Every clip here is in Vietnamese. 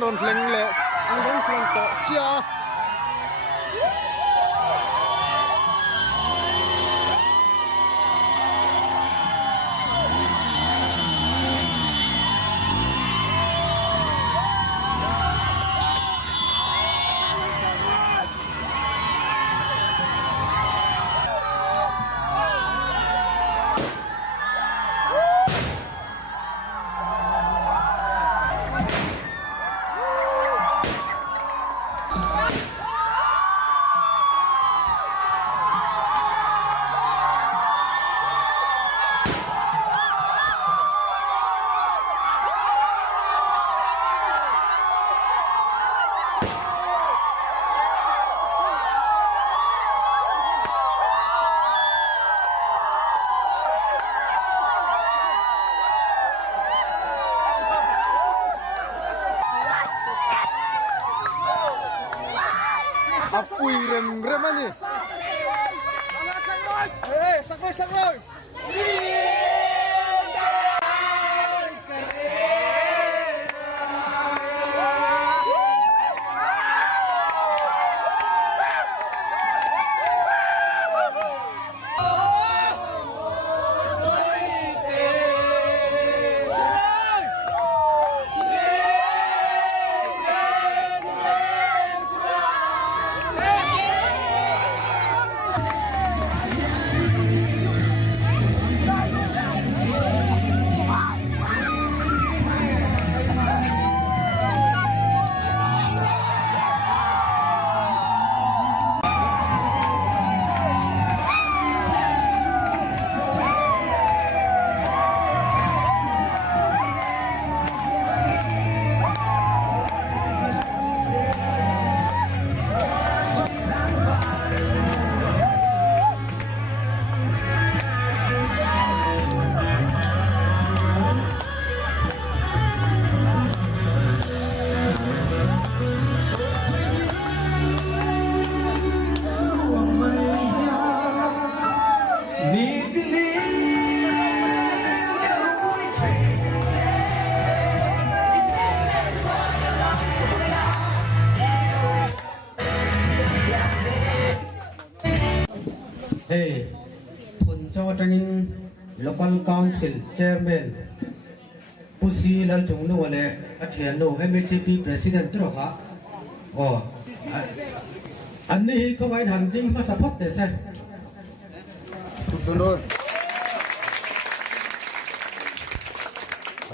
โดนเพลงเลยโดนเพลงโตเชียApui rem ani. Hei, sakroy. Hey, Punjawatanin Local Council Chairman Pusi Laltung Nuale Atiano MHP President Troha. Oh, Anni ko ngayon handling pa support desa. Tunod.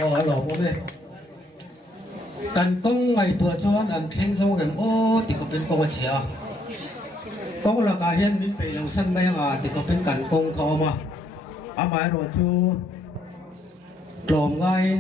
Oh, ano po be? Kantong ngay tua chuan an theng song em o ti ko pen ko chia. Có là cả hiện mình phải làm sân bay mà thì có phần cảnh công khó mà, à mà rồi chú trộm ngay